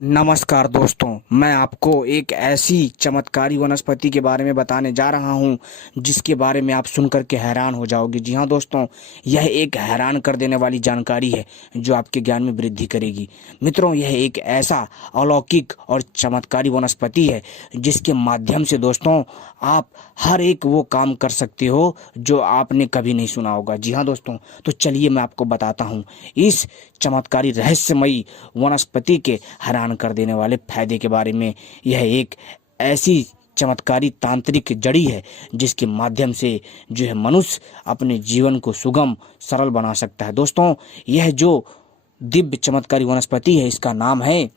नमस्कार दोस्तों, मैं आपको एक ऐसी चमत्कारी वनस्पति के बारे में बताने जा रहा हूं जिसके बारे में आप सुनकर के हैरान हो जाओगे। जी हाँ दोस्तों, यह एक हैरान कर देने वाली जानकारी है जो आपके ज्ञान में वृद्धि करेगी। मित्रों, यह एक ऐसा अलौकिक और चमत्कारी वनस्पति है जिसके माध्यम से दोस्तों आप हर एक वो काम कर सकते हो जो आपने कभी नहीं सुना होगा। जी हाँ दोस्तों, तो चलिए मैं आपको बताता हूँ इस चमत्कारी रहस्यमयी वनस्पति के हैरान कर देने वाले फायदे के बारे में। यह एक ऐसी चमत्कारी तांत्रिक जड़ी है जिसके माध्यम से जो है मनुष्य अपने जीवन को सुगम सरल बना सकता है। दोस्तों, यह जो दिव्य चमत्कारी वनस्पति है इसका नाम है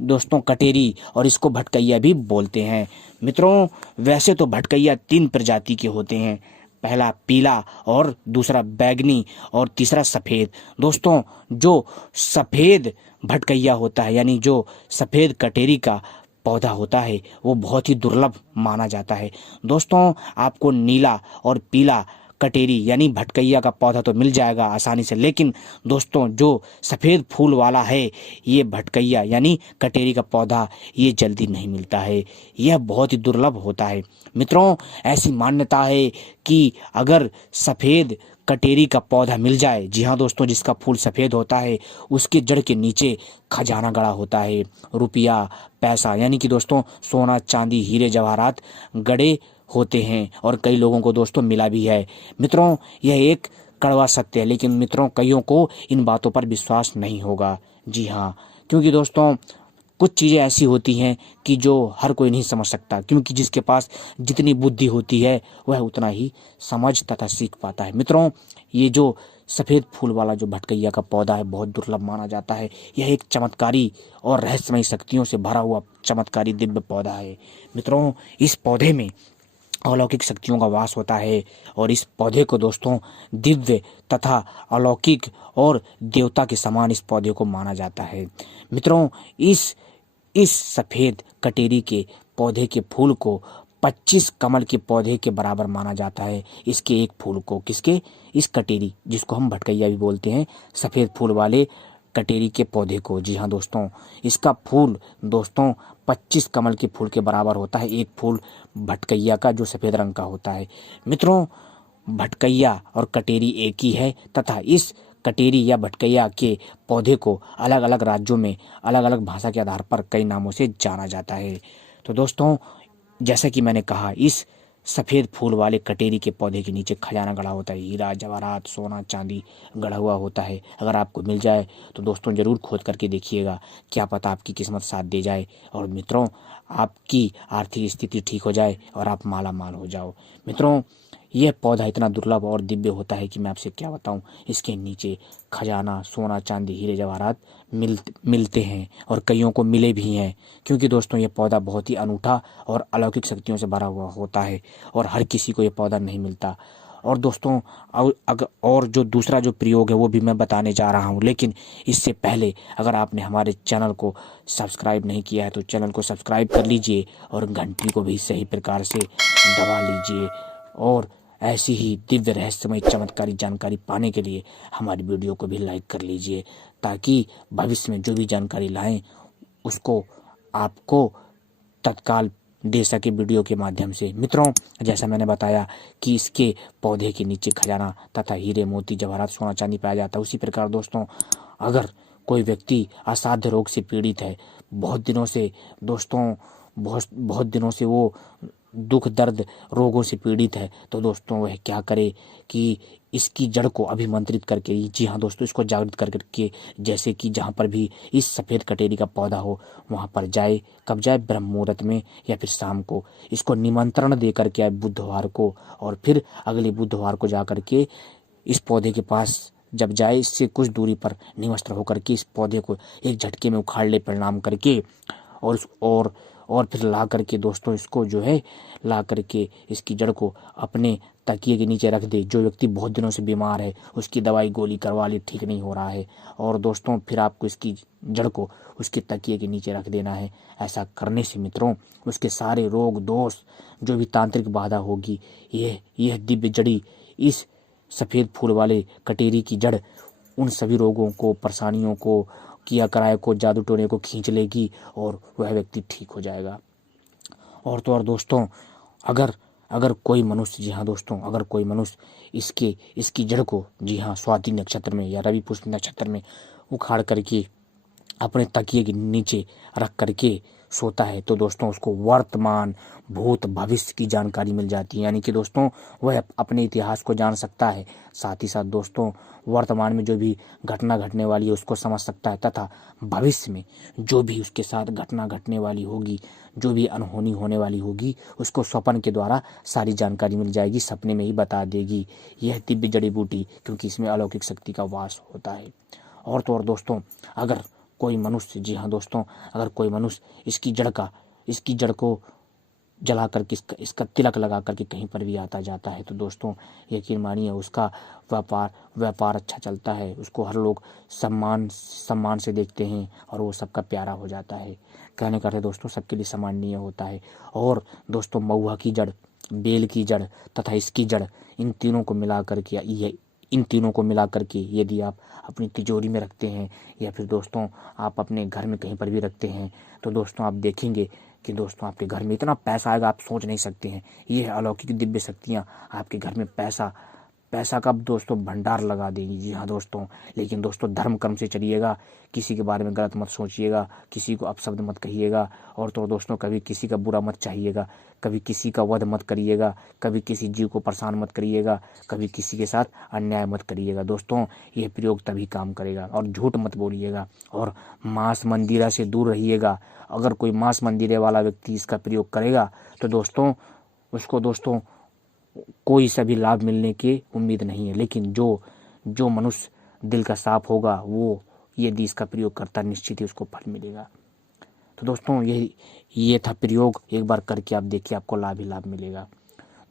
दोस्तों कटेरी, और इसको भटकैया भी बोलते हैं। मित्रों, वैसे तो भटकैया 3 प्रजाति के होते हैं, पहला पीला और दूसरा बैगनी और तीसरा सफ़ेद। दोस्तों, जो सफ़ेद भटकैया होता है यानी जो सफ़ेद कटेरी का पौधा होता है वो बहुत ही दुर्लभ माना जाता है। दोस्तों, आपको नीला और पीला कटेरी यानी भटकैया का पौधा तो मिल जाएगा आसानी से, लेकिन दोस्तों जो सफ़ेद फूल वाला है ये भटकैया यानी कटेरी का पौधा ये जल्दी नहीं मिलता है, यह बहुत ही दुर्लभ होता है। मित्रों, ऐसी मान्यता है कि अगर सफ़ेद कटेरी का पौधा मिल जाए, जी हाँ दोस्तों, जिसका फूल सफ़ेद होता है उसके जड़ के नीचे खजाना गड़ा होता है, रुपया पैसा यानी कि दोस्तों सोना चांदी हीरे जवाहरात गड़े होते हैं, और कई लोगों को दोस्तों मिला भी है। मित्रों, यह एक कड़वा सत्य है, लेकिन मित्रों कईयों को इन बातों पर विश्वास नहीं होगा। जी हाँ, क्योंकि दोस्तों कुछ चीज़ें ऐसी होती हैं कि जो हर कोई नहीं समझ सकता, क्योंकि जिसके पास जितनी बुद्धि होती है वह उतना ही समझ तथा सीख पाता है। मित्रों, ये जो सफ़ेद फूल वाला जो भटकैया का पौधा है बहुत दुर्लभ माना जाता है। यह एक चमत्कारी और रहस्यमयी शक्तियों से भरा हुआ चमत्कारी दिव्य पौधा है। मित्रों, इस पौधे में अलौकिक शक्तियों का वास होता है, और इस पौधे को दोस्तों दिव्य तथा अलौकिक और देवता के समान इस पौधे को माना जाता है। मित्रों, इस सफ़ेद कटेरी के पौधे के फूल को 25 कमल के पौधे के बराबर माना जाता है। इसके एक फूल को, किसके, इस कटेरी जिसको हम भटकैया भी बोलते हैं, सफ़ेद फूल वाले कटेरी के पौधे को। जी हाँ दोस्तों, इसका फूल दोस्तों 25 कमल के फूल के बराबर होता है, एक फूल भटकैया का जो सफ़ेद रंग का होता है। मित्रों, भटकैया और कटेरी एक ही है, तथा इस कटेरी या भटकैया के पौधे को अलग अलग राज्यों में अलग अलग भाषा के आधार पर कई नामों से जाना जाता है। तो दोस्तों, जैसा कि मैंने कहा, इस सफ़ेद फूल वाले कटेरी के पौधे के नीचे खजाना गड़ा होता है, हीरा जवाहरात सोना चांदी गड़ा हुआ होता है। अगर आपको मिल जाए तो दोस्तों ज़रूर खोद करके देखिएगा, क्या पता आपकी किस्मत साथ दे जाए और मित्रों आपकी आर्थिक स्थिति ठीक हो जाए और आप माला माल हो जाओ। मित्रों, यह पौधा इतना दुर्लभ और दिव्य होता है कि मैं आपसे क्या बताऊं। इसके नीचे खजाना सोना चांदी हीरे जवाहरात मिलते हैं, और कईयों को मिले भी हैं, क्योंकि दोस्तों यह पौधा बहुत ही अनूठा और अलौकिक शक्तियों से भरा हुआ होता है, और हर किसी को यह पौधा नहीं मिलता। और दोस्तों और जो दूसरा जो प्रयोग है वो भी मैं बताने जा रहा हूँ, लेकिन इससे पहले अगर आपने हमारे चैनल को सब्सक्राइब नहीं किया है तो चैनल को सब्सक्राइब कर लीजिए, और घंटी को भी सही प्रकार से दबा लीजिए, और ऐसी ही दिव्य रहस्यमय चमत्कारी जानकारी पाने के लिए हमारी वीडियो को भी लाइक कर लीजिए, ताकि भविष्य में जो भी जानकारी लाएं उसको आपको तत्काल दे सके वीडियो के माध्यम से। मित्रों, जैसा मैंने बताया कि इसके पौधे के नीचे खजाना तथा हीरे मोती जवाहरात सोना चांदी पाया जाता है, उसी प्रकार दोस्तों अगर कोई व्यक्ति असाध्य रोग से पीड़ित है, बहुत दिनों से दोस्तों बहुत दिनों से वो दुख दर्द रोगों से पीड़ित है, तो दोस्तों वह क्या करे कि इसकी जड़ को अभिमंत्रित करके, जी हाँ दोस्तों, इसको जागृत करके, जैसे कि जहाँ पर भी इस सफ़ेद कटेरी का पौधा हो वहाँ पर जाए, कब जाए, ब्रह्म मुहूर्त में या फिर शाम को, इसको निमंत्रण दे करके आए बुधवार को, और फिर अगले बुधवार को जा करके इस पौधे के पास जब जाए, इससे कुछ दूरी पर निमस्त्र होकर के इस पौधे को एक झटके में उखाड़ ले प्रणाम करके, और फिर ला करके दोस्तों इसको जो है ला करके इसकी जड़ को अपने तकिए के नीचे रख दे। जो व्यक्ति बहुत दिनों से बीमार है उसकी दवाई गोली करवा ली, ठीक नहीं हो रहा है, और दोस्तों फिर आपको इसकी जड़ को उसके तकिए के नीचे रख देना है। ऐसा करने से मित्रों उसके सारे रोग दोष जो भी तांत्रिक बाधा होगी, यह दिव्य जड़ी इस सफ़ेद फूल वाले कटेरी की जड़ उन सभी रोगों को, परेशानियों को किया कराए को जादू टोने को खींच लेगी और वह व्यक्ति ठीक हो जाएगा। और तो और दोस्तों, अगर अगर कोई मनुष्य, जी हाँ दोस्तों, अगर कोई मनुष्य इसकी जड़ को, जी हाँ, स्वाति नक्षत्र में या रवि पुष्प नक्षत्र में उखाड़ करके अपने तकिए के नीचे रख करके सोता है तो दोस्तों उसको वर्तमान भूत भविष्य की जानकारी मिल जाती है। यानी कि दोस्तों वह अपने इतिहास को जान सकता है, साथ ही साथ दोस्तों वर्तमान में जो भी घटना घटने वाली है उसको समझ सकता है, तथा भविष्य में जो भी उसके साथ घटना घटने वाली होगी, जो भी अनहोनी होने वाली होगी, उसको स्वप्न के द्वारा सारी जानकारी मिल जाएगी, सपने में ही बता देगी। यह दिव्य जड़ी बूटी, क्योंकि इसमें अलौकिक शक्ति का वास होता है। और तो और दोस्तों, अगर कोई मनुष्य, जी हाँ दोस्तों, अगर कोई मनुष्य इसकी जड़ को जला करके इसका तिलक लगा करके कहीं पर भी आता जाता है तो दोस्तों यकीन मानिए उसका व्यापार अच्छा चलता है, उसको हर लोग सम्मान से देखते हैं और वो सबका प्यारा हो जाता है। कहने का अर्थ है दोस्तों सबके लिए सम्माननीय होता है। और दोस्तों महुआ की जड़, बेल की जड़ तथा इसकी जड़, इन तीनों को मिला करके यदि आप अपनी तिजोरी में रखते हैं या फिर दोस्तों आप अपने घर में कहीं पर भी रखते हैं तो दोस्तों आप देखेंगे कि दोस्तों आपके घर में इतना पैसा आएगा आप सोच नहीं सकते हैं। ये अलौकिक दिव्य शक्तियाँ आपके घर में पैसा का दोस्तों भंडार लगा देंगी। जी हाँ दोस्तों, लेकिन दोस्तों धर्म कर्म से चलिएगा, किसी के बारे में गलत मत सोचिएगा, किसी को अपशब्द मत कहिएगा, और तो दोस्तों कभी किसी का बुरा मत चाहिएगा, कभी किसी का वध मत करिएगा, कभी किसी जीव को परेशान मत करिएगा, कभी किसी के साथ अन्याय मत करिएगा। दोस्तों यह प्रयोग तभी काम करेगा। और झूठ मत बोलिएगा और मांस मंदिरा से दूर रहिएगा। अगर कोई मांस मंदिरे वाला व्यक्ति इसका प्रयोग करेगा तो दोस्तों उसको दोस्तों कोई सा भी लाभ मिलने की उम्मीद नहीं है, लेकिन जो मनुष्य दिल का साफ होगा वो यदि इसका प्रयोग करता निश्चित ही उसको फल मिलेगा। तो दोस्तों ये था प्रयोग, एक बार करके आप देखिए आपको लाभ ही लाभ मिलेगा।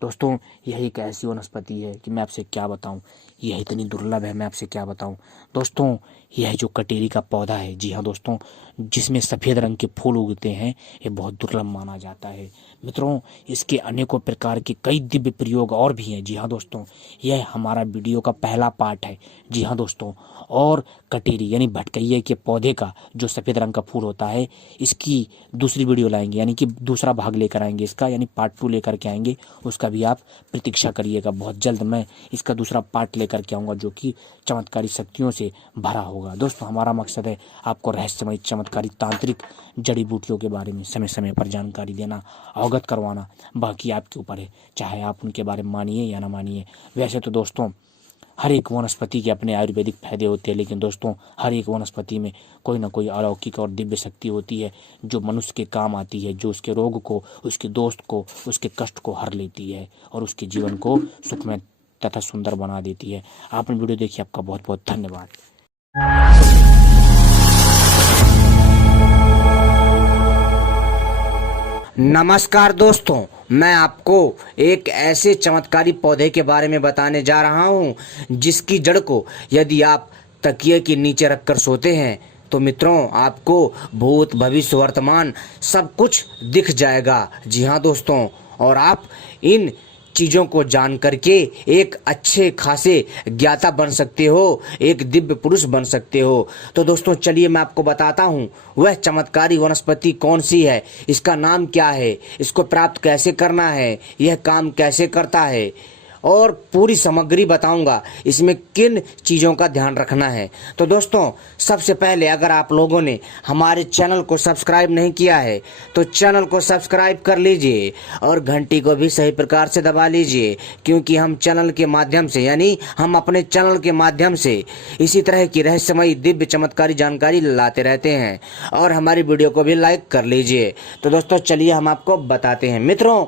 दोस्तों यह एक ऐसी वनस्पति है कि मैं आपसे क्या बताऊं, यह इतनी दुर्लभ है, मैं आपसे क्या बताऊं। दोस्तों यह जो कटेरी का पौधा है, जी हाँ दोस्तों, जिसमें सफ़ेद रंग के फूल उगते हैं, ये बहुत दुर्लभ माना जाता है। मित्रों इसके अनेकों प्रकार के कई दिव्य प्रयोग और भी हैं। जी हाँ दोस्तों, यह हमारा वीडियो का पहला पार्ट है। जी हाँ दोस्तों, और कटेरी यानी भटकैये के पौधे का जो सफ़ेद रंग का फूल होता है, इसकी दूसरी वीडियो लाएंगे, यानी कि दूसरा भाग लेकर आएंगे इसका, यानी पार्ट 2 लेकर के आएंगे। उसका भी आप प्रतीक्षा करिएगा, बहुत जल्द मैं इसका दूसरा पार्ट लेकर के आऊँगा जो कि चमत्कारी शक्तियों से भरा होगा। दोस्तों हमारा मकसद है आपको रहस्यमय चमत्कारी तांत्रिक जड़ी बूटियों के बारे में समय समय पर जानकारी देना, अवगत करवाना। बाकी आपके ऊपर है, चाहे आप उनके बारे में मानिए या ना मानिए। वैसे तो दोस्तों हर एक वनस्पति के अपने आयुर्वेदिक फायदे होते हैं, लेकिन दोस्तों हर एक वनस्पति में कोई ना कोई अलौकिक और दिव्य शक्ति होती है जो मनुष्य के काम आती है, जो उसके रोग को, उसके दोस्त को, उसके कष्ट को हर लेती है और उसके जीवन को सुखमय तथा सुंदर बना देती है। आपने वीडियो देखी, आपका बहुत बहुत धन्यवाद। नमस्कार दोस्तों, मैं आपको एक ऐसे चमत्कारी पौधे के बारे में बताने जा रहा हूं जिसकी जड़ को यदि आप तकिए के नीचे रखकर सोते हैं तो मित्रों आपको भूत भविष्य वर्तमान सब कुछ दिख जाएगा। जी हाँ दोस्तों, और आप इन चीज़ों को जान करके एक अच्छे खासे ज्ञाता बन सकते हो, एक दिव्य पुरुष बन सकते हो। तो दोस्तों चलिए मैं आपको बताता हूँ वह चमत्कारी वनस्पति कौन सी है, इसका नाम क्या है, इसको प्राप्त कैसे करना है, यह काम कैसे करता है, और पूरी सामग्री बताऊंगा इसमें किन चीज़ों का ध्यान रखना है। तो दोस्तों सबसे पहले अगर आप लोगों ने हमारे चैनल को सब्सक्राइब नहीं किया है तो चैनल को सब्सक्राइब कर लीजिए और घंटी को भी सही प्रकार से दबा लीजिए, क्योंकि हम चैनल के माध्यम से, यानी हम अपने चैनल के माध्यम से इसी तरह की रहस्यमयी दिव्य चमत्कारी जानकारी लाते रहते हैं। और हमारी वीडियो को भी लाइक कर लीजिए। तो दोस्तों चलिए हम आपको बताते हैं। मित्रों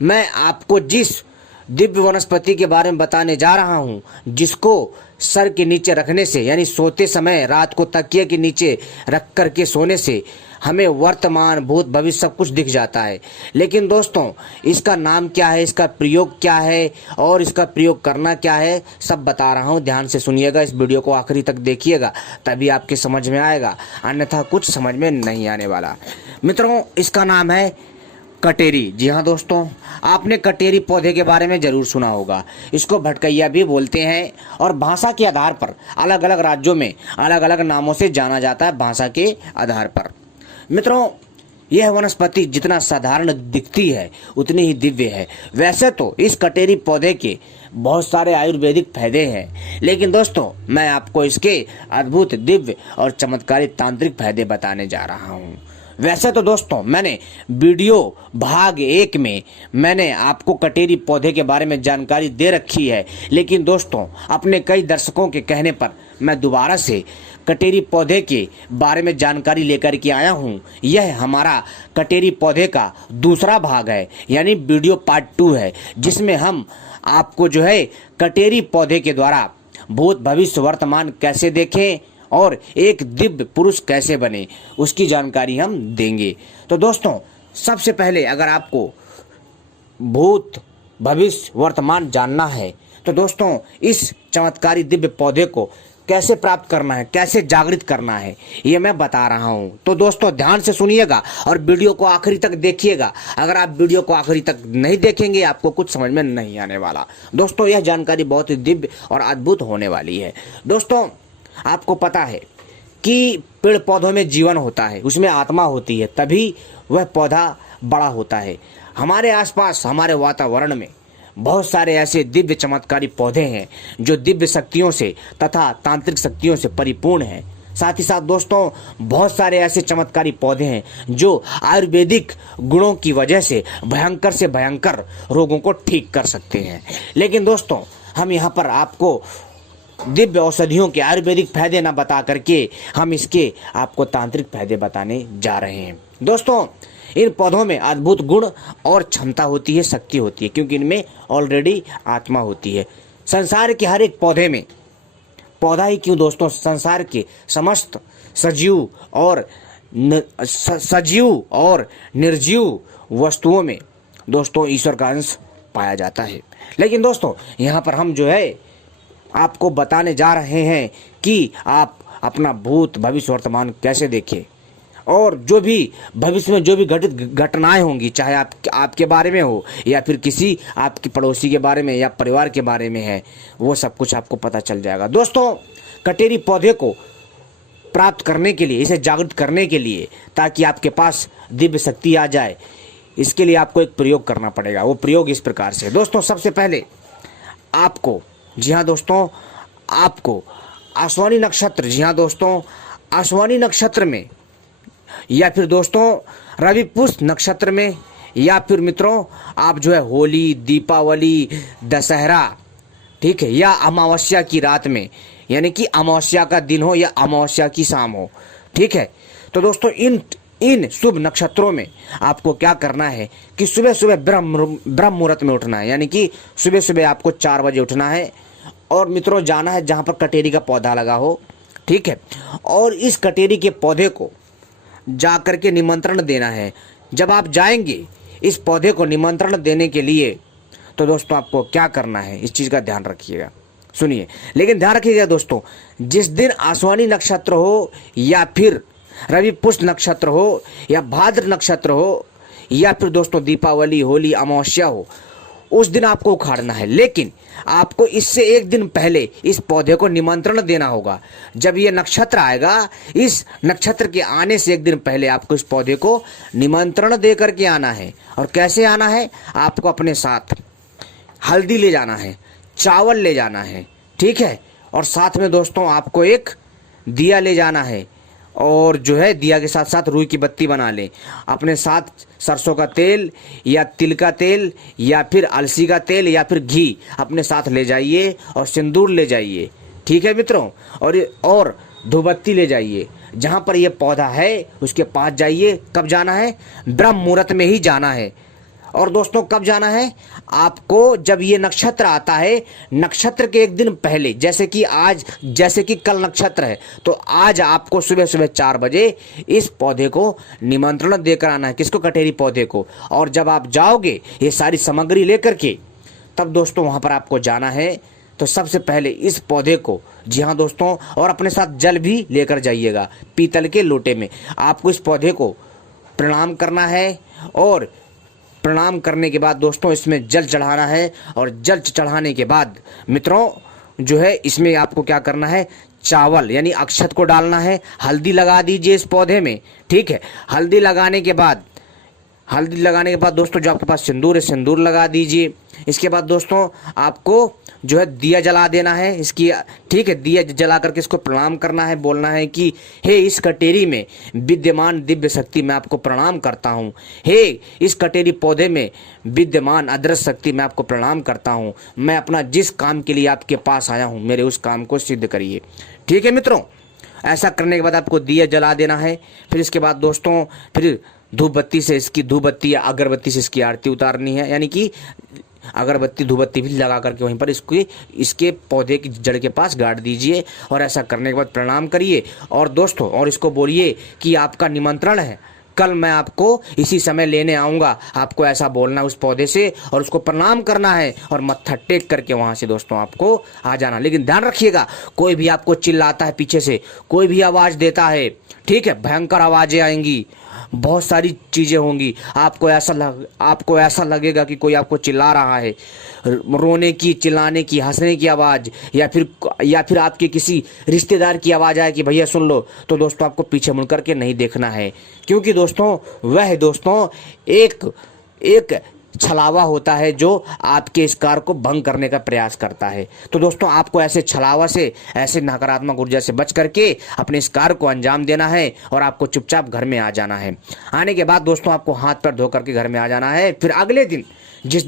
मैं आपको जिस दिव्य वनस्पति के बारे में बताने जा रहा हूं जिसको सर के नीचे रखने से, यानी सोते समय रात को तकिए के नीचे रख करके सोने से हमें वर्तमान भूत भविष्य सब कुछ दिख जाता है। लेकिन दोस्तों इसका नाम क्या है, इसका प्रयोग क्या है और इसका प्रयोग करना क्या है, सब बता रहा हूं, ध्यान से सुनिएगा। इस वीडियो को आखिरी तक देखिएगा तभी आपके समझ में आएगा, अन्यथा कुछ समझ में नहीं आने वाला। मित्रों इसका नाम है कटेरी। जी हाँ दोस्तों, आपने कटेरी पौधे के बारे में जरूर सुना होगा। इसको भटकैया भी बोलते हैं और भाषा के आधार पर अलग अलग राज्यों में अलग अलग नामों से जाना जाता है भाषा के आधार पर। मित्रों, यह वनस्पति जितना साधारण दिखती है उतनी ही दिव्य है। वैसे तो इस कटेरी पौधे के बहुत सारे आयुर्वेदिक फायदे हैं, लेकिन दोस्तों मैं आपको इसके अद्भुत, दिव्य और चमत्कारी तांत्रिक फायदे बताने जा रहा हूँ। वैसे तो दोस्तों मैंने वीडियो भाग 1 में मैंने आपको कटेरी पौधे के बारे में जानकारी दे रखी है, लेकिन दोस्तों अपने कई दर्शकों के कहने पर मैं दोबारा से कटेरी पौधे के बारे में जानकारी लेकर के आया हूँ। यह हमारा कटेरी पौधे का दूसरा भाग है, यानी वीडियो पार्ट 2 है, जिसमें हम आपको जो है कटेरी पौधे के द्वारा भूत भविष्य वर्तमान कैसे देखें और एक दिव्य पुरुष कैसे बने उसकी जानकारी हम देंगे। तो दोस्तों सबसे पहले अगर आपको भूत भविष्य वर्तमान जानना है तो दोस्तों इस चमत्कारी दिव्य पौधे को कैसे प्राप्त करना है, कैसे जागृत करना है, ये मैं बता रहा हूँ। तो दोस्तों ध्यान से सुनिएगा और वीडियो को आखिरी तक देखिएगा। अगर आप वीडियो को आखिरी तक नहीं देखेंगे आपको कुछ समझ में नहीं आने वाला। दोस्तों यह जानकारी बहुत ही दिव्य और अद्भुत होने वाली है। दोस्तों आपको पता है कि पेड़ पौधों में जीवन होता है, उसमें आत्मा होती है, तभी वह पौधा बड़ा होता है। हमारे आसपास हमारे वातावरण में बहुत सारे ऐसे दिव्य चमत्कारी पौधे हैं जो दिव्य शक्तियों से तथा तांत्रिक शक्तियों से परिपूर्ण हैं। साथ ही साथ दोस्तों बहुत सारे ऐसे चमत्कारी पौधे हैं जो आयुर्वेदिक गुणों की वजह से भयंकर रोगों को ठीक कर सकते हैं। लेकिन दोस्तों हम यहाँ पर आपको दिव्य औषधियों के आयुर्वेदिक फायदे ना बता करके हम इसके आपको तांत्रिक फायदे बताने जा रहे हैं। दोस्तों इन पौधों में अद्भुत गुण और क्षमता होती है, शक्ति होती है, क्योंकि इनमें ऑलरेडी आत्मा होती है। संसार के हर एक पौधे में, पौधा ही क्यों दोस्तों, संसार के समस्त सजीव और निर्जीव वस्तुओं में दोस्तों ईश्वर का अंश पाया जाता है। लेकिन दोस्तों यहाँ पर हम जो है आपको बताने जा रहे हैं कि आप अपना भूत भविष्य वर्तमान कैसे देखें और जो भी भविष्य में जो भी घटित घटनाएं होंगी, चाहे आपके बारे में हो या फिर किसी आपके पड़ोसी के बारे में या परिवार के बारे में है, वो सब कुछ आपको पता चल जाएगा। दोस्तों कटेरी पौधे को प्राप्त करने के लिए, इसे जागृत करने के लिए, ताकि आपके पास दिव्य शक्ति आ जाए, इसके लिए आपको एक प्रयोग करना पड़ेगा। वो प्रयोग इस प्रकार से दोस्तों, सबसे पहले आपको, जी हाँ दोस्तों, आपको आश्वानी नक्षत्र, जी हाँ दोस्तों, आश्वानी नक्षत्र में या फिर दोस्तों रवि पुष्य नक्षत्र में या फिर मित्रों आप जो है होली, दीपावली, दशहरा, ठीक है, या अमावस्या की रात में, यानी कि अमावस्या का दिन हो या अमावस्या की शाम हो, ठीक है। तो दोस्तों इन शुभ नक्षत्रों में आपको क्या करना है कि सुबह सुबह ब्रह्म मुहूर्त में उठना है, यानी कि सुबह सुबह आपको 4 बजे उठना है और मित्रों जाना है जहाँ पर कटेरी का पौधा लगा हो, ठीक है, और इस कटेरी के पौधे को जा कर के निमंत्रण देना है। जब आप जाएंगे इस पौधे को निमंत्रण देने के लिए, तो दोस्तों आपको क्या करना है, इस चीज़ का ध्यान रखिएगा, सुनिए। लेकिन ध्यान रखिएगा दोस्तों, जिस दिन आश्वानी नक्षत्र हो या फिर रवि पुष्य नक्षत्र हो या भाद्र नक्षत्र हो या फिर दोस्तों दीपावली, होली, अमावस्या हो, उस दिन आपको उखाड़ना है। लेकिन आपको इससे एक दिन पहले इस पौधे को निमंत्रण देना होगा। जब ये नक्षत्र आएगा, इस नक्षत्र के आने से एक दिन पहले आपको इस पौधे को निमंत्रण दे करके आना है। और कैसे आना है, आपको अपने साथ हल्दी ले जाना है, चावल ले जाना है, ठीक है, और साथ में दोस्तों आपको एक दिया ले जाना है और जो है दिया के साथ साथ रुई की बत्ती बना लें। अपने साथ सरसों का तेल या तिल का तेल या फिर अलसी का तेल या फिर घी अपने साथ ले जाइए और सिंदूर ले जाइए, ठीक है मित्रों, और धूपबत्ती ले जाइए। जहाँ पर ये पौधा है उसके पास जाइए। कब जाना है, ब्रह्म मुहूर्त में ही जाना है। और दोस्तों कब जाना है, आपको जब ये नक्षत्र आता है, नक्षत्र के एक दिन पहले, जैसे कि कल नक्षत्र है, तो आज आपको सुबह सुबह 4 बजे इस पौधे को निमंत्रण देकर आना है। किसको, कटेरी पौधे को। और जब आप जाओगे ये सारी सामग्री लेकर के, तब दोस्तों वहां पर आपको जाना है। तो सबसे पहले इस पौधे को, जी हाँ दोस्तों, और अपने साथ जल भी लेकर जाइएगा, पीतल के लोटे में। आपको इस पौधे को प्रणाम करना है और प्रणाम करने के बाद दोस्तों इसमें जल चढ़ाना है, और जल चढ़ाने के बाद मित्रों जो है इसमें आपको क्या करना है, चावल यानी अक्षत को डालना है, हल्दी लगा दीजिए इस पौधे में, ठीक है। हल्दी लगाने के बाद दोस्तों जो आपके पास सिंदूर है सिंदूर लगा दीजिए। इसके बाद दोस्तों आपको जो है दिया जला देना है इसकी, ठीक है। दिया जला करके इसको प्रणाम करना है, बोलना है कि हे इस कटेरी में विद्यमान दिव्य शक्ति मैं आपको प्रणाम करता हूँ, हे इस कटेरी पौधे में विद्यमान अदृश्य शक्ति मैं आपको प्रणाम करता हूँ, मैं अपना जिस काम के लिए आपके पास आया हूँ मेरे उस काम को सिद्ध करिए, ठीक है मित्रों। ऐसा करने के बाद आपको दिया जला देना है। फिर इसके बाद दोस्तों फिर धूप बत्ती या अगरबत्ती से इसकी आरती उतारनी है, यानी कि अगरबत्ती धूपबत्ती भी लगा करके वहीं पर इसके पौधे की जड़ के पास गाड़ दीजिए। और ऐसा करने के बाद प्रणाम करिए, और दोस्तों और इसको बोलिए कि आपका निमंत्रण है, कल मैं आपको इसी समय लेने आऊँगा, आपको ऐसा बोलना उस पौधे से और उसको प्रणाम करना है और मत्था टेक करके वहाँ से दोस्तों आपको आ जाना। लेकिन ध्यान रखिएगा, कोई भी आपको चिल्लाता है पीछे से, कोई भी आवाज़ देता है, ठीक है, भयंकर आवाज़ें आएंगी, बहुत सारी चीज़ें होंगी, आपको ऐसा लगेगा कि कोई आपको चिल्ला रहा है, रोने की, चिल्लाने की, हंसने की आवाज़, या फिर आपके किसी रिश्तेदार की आवाज़ आए कि भैया सुन लो, तो दोस्तों आपको पीछे मुड़ करके नहीं देखना है, क्योंकि दोस्तों वह दोस्तों एक छलावा होता है जो आपके इस कार्य को भंग करने का प्रयास करता है। तो दोस्तों आपको ऐसे छलावा से, ऐसे नकारात्मक ऊर्जा से बच करके अपने इस कार्य को अंजाम देना है, और आपको चुपचाप घर में आ जाना है। आने के बाद दोस्तों आपको हाथ पैर धो करके घर में आ जाना है। फिर अगले दिन जिस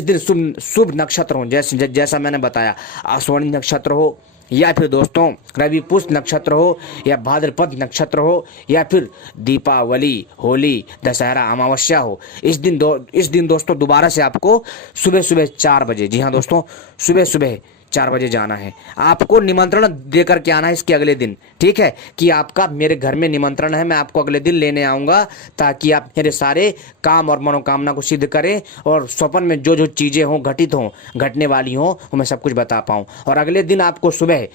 दिन शुभ नक्षत्र हो, जैसा मैंने बताया, अश्विनी नक्षत्र हो, या फिर दोस्तों रवि पुष्य नक्षत्र हो, या भाद्रपद नक्षत्र हो, या फिर दीपावली, होली, दशहरा, अमावस्या हो, इस दिन दोस्तों दोबारा से आपको सुबह 4 बजे, जी हाँ दोस्तों सुबह 4 बजे जाना है। आपको निमंत्रण दे करके आना है इसके अगले दिन, ठीक है, कि आपका मेरे घर में निमंत्रण है, मैं आपको अगले दिन लेने आऊँगा, ताकि आप मेरे सारे काम और मनोकामना को सिद्ध करें, और स्वप्न में जो चीज़ें हों, घटने वाली हों, वो मैं सब कुछ बता पाऊँ। और अगले दिन आपको सुबह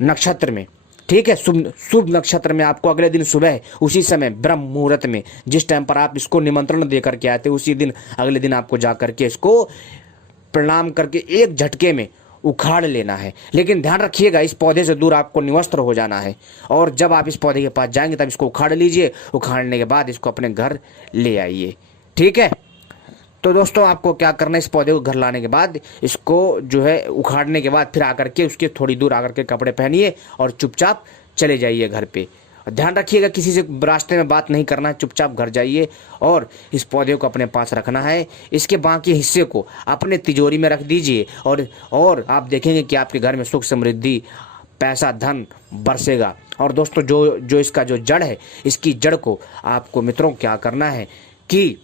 नक्षत्र में, ठीक है, शुभ नक्षत्र में आपको अगले दिन सुबह उसी समय ब्रह्म मुहूर्त में, जिस टाइम पर आप इसको निमंत्रण दे करके आए थे, उसी दिन अगले दिन आपको जा करके इसको प्रणाम करके एक झटके में उखाड़ लेना है। लेकिन ध्यान रखिएगा, इस पौधे से दूर आपको निवस्त्र हो जाना है, और जब आप इस पौधे के पास जाएंगे तब इसको उखाड़ लीजिए। उखाड़ने के बाद इसको अपने घर ले आइए, ठीक है। तो दोस्तों आपको क्या करना है, इस पौधे को घर लाने के बाद इसको जो है उखाड़ने के बाद फिर आकर के उसके थोड़ी दूर आकर के कपड़े पहनिए और चुपचाप चले जाइए घर पे। ध्यान रखिएगा, किसी से रास्ते में बात नहीं करना है, चुपचाप घर जाइए और इस पौधे को अपने पास रखना है। इसके बाकी हिस्से को अपने तिजोरी में रख दीजिए, और आप देखेंगे कि आपके घर में सुख समृद्धि, पैसा, धन बरसेगा। और दोस्तों जो इसका जो जड़ है, इसकी जड़ को आपको मित्रों क्या करना है कि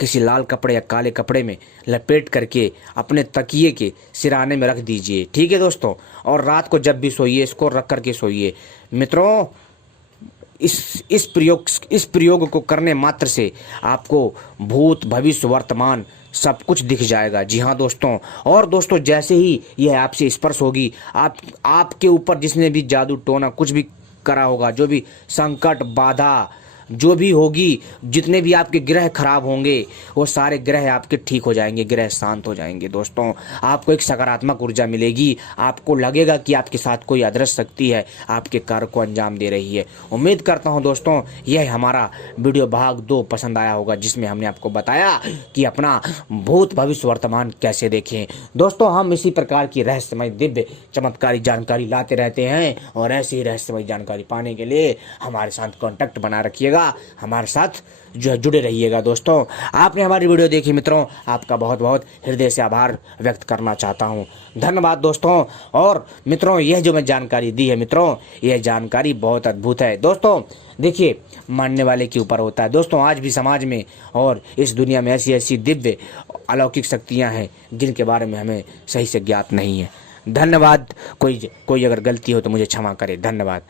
किसी लाल कपड़े या काले कपड़े में लपेट करके अपने तकिए के सिराने में रख दीजिए, ठीक है दोस्तों। और रात को जब भी सोइए इसको रख करके सोइए मित्रों। इस प्रयोग को करने मात्र से आपको भूत, भविष्य, वर्तमान सब कुछ दिख जाएगा, जी हाँ दोस्तों। और दोस्तों जैसे ही यह आपसे स्पर्श होगी, आपके ऊपर जिसने भी जादू टोना कुछ भी करा होगा, जो भी संकट, बाधा जो भी होगी, जितने भी आपके ग्रह खराब होंगे, वो सारे ग्रह आपके ठीक हो जाएंगे, ग्रह शांत हो जाएंगे दोस्तों। आपको एक सकारात्मक ऊर्जा मिलेगी, आपको लगेगा कि आपके साथ कोई अदृश्य शक्ति है, आपके कार्य को अंजाम दे रही है। उम्मीद करता हूं दोस्तों यह हमारा वीडियो भाग 2 पसंद आया होगा, जिसमें हमने आपको बताया कि अपना भूत, भविष्य, वर्तमान कैसे देखें। दोस्तों हम इसी प्रकार की रहस्यमय, दिव्य, चमत्कारी जानकारी लाते रहते हैं, और ऐसी ही रहस्यमय जानकारी पाने के लिए हमारे साथ कॉन्टैक्ट बना रखिएगा, हमारे साथ जो है जुड़े रहिएगा। दोस्तों आपने हमारी वीडियो देखी मित्रों, आपका बहुत बहुत हृदय से आभार व्यक्त करना चाहता हूं, धन्यवाद दोस्तों। और मित्रों यह जो मैं जानकारी दी है मित्रों, यह जानकारी बहुत अद्भुत है दोस्तों। देखिए मानने वाले के ऊपर होता है दोस्तों। आज भी समाज में और इस दुनिया में ऐसी ऐसी दिव्य अलौकिक शक्तियां हैं जिनके बारे में हमें सही से ज्ञात नहीं है। धन्यवाद। कोई अगर गलती हो तो मुझे क्षमा करे, धन्यवाद।